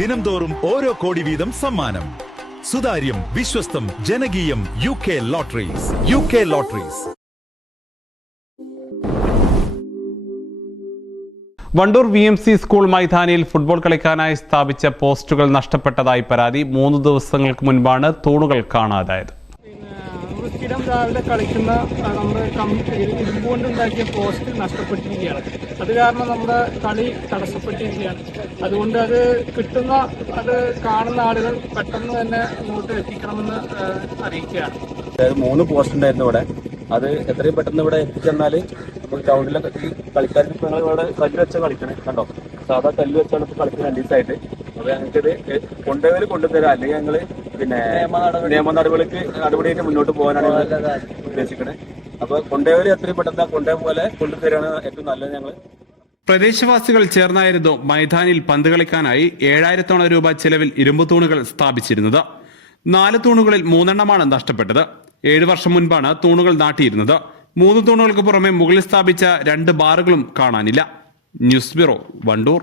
ദിനംതോറും ഓരോ കോടി വീതം സമ്മാനം. സുതാര്യം വിശ്വസ്തം ജനകീയം U K lotteries. U K lotteries. Wandoor V M C school മൈതാനിയിൽ ഫുട്ബോൾ കളിക്കാനായി സ്ഥാപിച്ച പോസ്റ്റുകൾ നഷ്ടപ്പെട്ടതായി പരാതി. മൂന്ന് ദിവസങ്ങൾക്ക് മുൻപാണ് തൂണുകൾ കാണാതായത്. നമ്മൾ സ്ഥിരം രാവിലെ കളിക്കുന്ന ആ, നമ്മുടെ കം- ഇരുമ്പ് കൊണ്ട് ഉണ്ടാക്കിയ പോസ്റ്റ് നഷ്ടപ്പെട്ടിരിക്കുകയാണ്. അത് കാരണം നമ്മുടെ കളി തടസ്സപ്പെട്ടിരിക്കുകയാണ്. അതുകൊണ്ട് അത് കിട്ടുന്ന അത് കാണുന്ന ആളുകൾ പെട്ടെന്ന് തന്നെ ഇങ്ങോട്ട് എത്തിക്കണമെന്ന് അറിയിക്കുകയാണ്. അതായത് മൂന്ന് പോസ്റ്റ് ഉണ്ടായിരുന്നു ഇവിടെ. അത് എത്രയും പെട്ടെന്ന് ഇവിടെ എത്തിച്ചെന്നാൽ നമുക്ക് ഗ്രൗണ്ടിലൊക്കെ കളിക്കാർക്ക് ഞങ്ങൾ ഇവിടെ കല്ല് വെച്ചാൽ കളിക്കണേ. കണ്ടോ? സാധാ കല്ല് വെച്ചാണ് കളിക്കുന്ന ദിവസമായിട്ട് അപ്പൊ ഞങ്ങൾക്ക് ഇത് കൊണ്ടുപോയി കൊണ്ടുതരാം. അല്ലെങ്കിൽ ഞങ്ങൾ പിന്നെ നിയമ നടപടിക്ക് നടപടിയായിട്ട് മുന്നോട്ട് പോകാനാണ് ഉദ്ദേശിക്കുന്നത് ഉദ്ദേശിക്കണേ. അപ്പൊ കൊണ്ടുപോയി എത്രയും പെട്ടെന്ന് കൊണ്ടുപോലെ പോലെ കൊണ്ടുതരാണ് ഏറ്റവും നല്ലത് ഞങ്ങൾ പ്രദേശവാസികൾ ചേർന്നായിരുന്നു മൈതാനിൽ പന്ത് കളിക്കാനായി ഏഴായിരത്തോളം രൂപ ചെലവിൽ ഇരുമ്പ് തൂണുകൾ സ്ഥാപിച്ചിരുന്നത്. നാല് തൂണുകളിൽ മൂന്നെണ്ണമാണ് നഷ്ടപ്പെട്ടത്. ഏഴു വർഷം മുൻപാണ് തൂണുകൾ നാട്ടിയിരുന്നത്. മൂന്ന് തൂണുകൾക്ക് പുറമെ മുകളിൽ സ്ഥാപിച്ച രണ്ട് ബാറുകളും കാണാനില്ല. News bureau Wandoor.